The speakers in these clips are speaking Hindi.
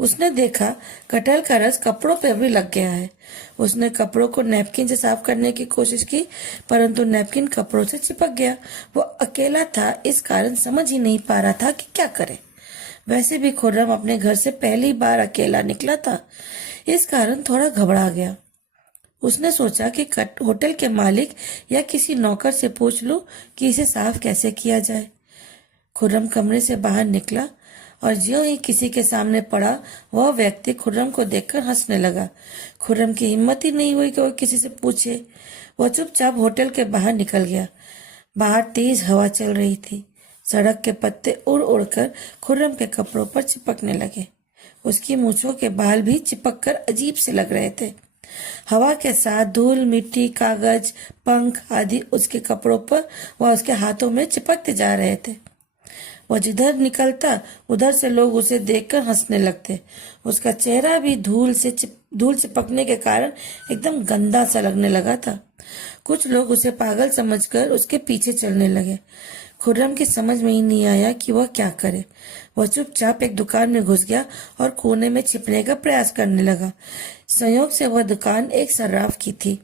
उसने देखा कटहल का रस कपड़ों पे भी लग गया है। उसने कपड़ों को नैपकिन से साफ करने की कोशिश की, परंतु नैपकिन कपड़ों से चिपक गया। वो अकेला था, इस कारण समझ ही नहीं पा रहा था कि क्या करे। वैसे भी खुर्रम अपने घर से पहली बार अकेला निकला था, इस कारण थोड़ा घबरा गया। उसने सोचा कि होटल के मालिक या किसी नौकर से पूछ लूं कि इसे साफ कैसे किया जाए। खुर्रम कमरे से बाहर निकला और ज्यों ही किसी के सामने पड़ा, वह व्यक्ति खुर्रम को देखकर हंसने लगा। खुर्रम की हिम्मत ही नहीं हुई कि वह किसी से पूछे। वह चुपचाप होटल के बाहर निकल गया। बाहर तेज हवा चल रही थी। सड़क के पत्ते उड़ उड़कर खुर्रम के कपड़ों पर चिपकने लगे। उसकी मूंछों के बाल भी चिपक कर अजीब से लग रहे थे। हवा के साथ धूल, मिट्टी, कागज, पंख आदि उसके कपड़ों पर व उसके हाथों में चिपकते जा रहे थे। वह जिधर निकलता उधर से लोग उसे देखकर हंसने लगते। उसका चेहरा भी धूल चिपकने के कारण एकदम गंदा सा लगने लगा था। कुछ लोग उसे पागल समझकर उसके पीछे चलने लगे। खुर्रम की समझ में ही नहीं आया कि वह क्या करे। वह चुपचाप एक दुकान में घुस गया और कोने में छिपने का प्रयास करने लगा। संयोग से वह दुकान एक सर्राफ की थी।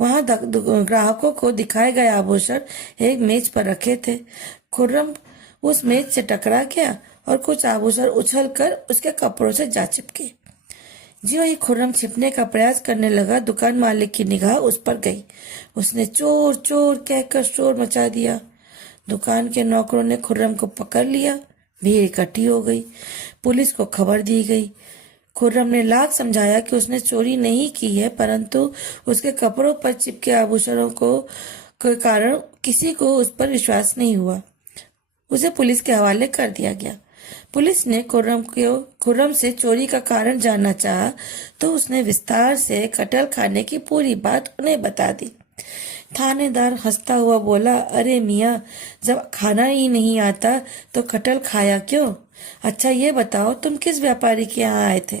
वहां ग्राहकों को दिखाए गए आभूषण एक मेज पर रखे थे। खुर्रम उस मेज से टकरा गया और कुछ आभूषण उछलकर उसके कपड़ों से जा चिपके। ज्यों ही खुर्रम छिपने का प्रयास करने लगा, दुकान मालिक की निगाह उस पर गई। उसने चोर चोर कहकर शोर मचा दिया। दुकान के नौकरों ने खुर्रम को पकड़ लिया। भीड़ इकट्ठी हो गई। पुलिस को खबर दी गई। खुर्रम ने लाख समझाया कि उसने चोरी नहीं की है, परंतु उसके कपड़ों पर चिपके आभूषणों के कारण किसी को उस पर विश्वास नहीं हुआ। उसे पुलिस के हवाले कर दिया गया। पुलिस ने खुर्रम से चोरी का कारण जानना चाहा, तो उसने विस्तार से कटहल खाने की पूरी बात उन्हें बता दी। थानेदार हंसता हुआ बोला, अरे मियाँ, जब खाना ही नहीं आता तो कटहल खाया क्यों? अच्छा ये बताओ, तुम किस व्यापारी के यहाँ आए थे?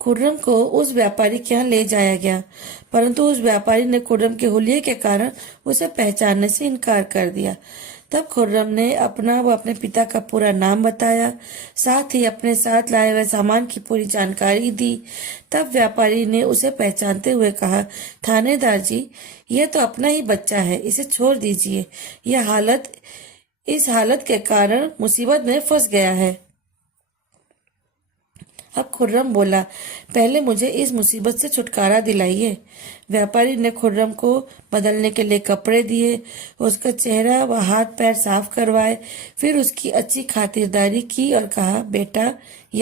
खुर्रम को उस व्यापारी के यहाँ ले जाया गया, परंतु उस व्यापारी ने खुर्रम के हुलिये के कारण उसे पहचानने से इनकार कर दिया। तब खुर्रम ने अपना व अपने पिता का पूरा नाम बताया, साथ ही अपने साथ लाए हुए सामान की पूरी जानकारी दी। तब व्यापारी ने उसे पहचानते हुए कहा, थानेदार जी, यह तो अपना ही बच्चा है, इसे छोड़ दीजिए। इस हालत के कारण मुसीबत में फंस गया है। अब खुर्रम बोला, पहले मुझे इस मुसीबत से छुटकारा दिलाइए। व्यापारी ने खुर्रम को बदलने के लिए कपड़े दिए, उसका चेहरा व हाथ पैर साफ करवाए, फिर उसकी अच्छी खातिरदारी की और कहा, बेटा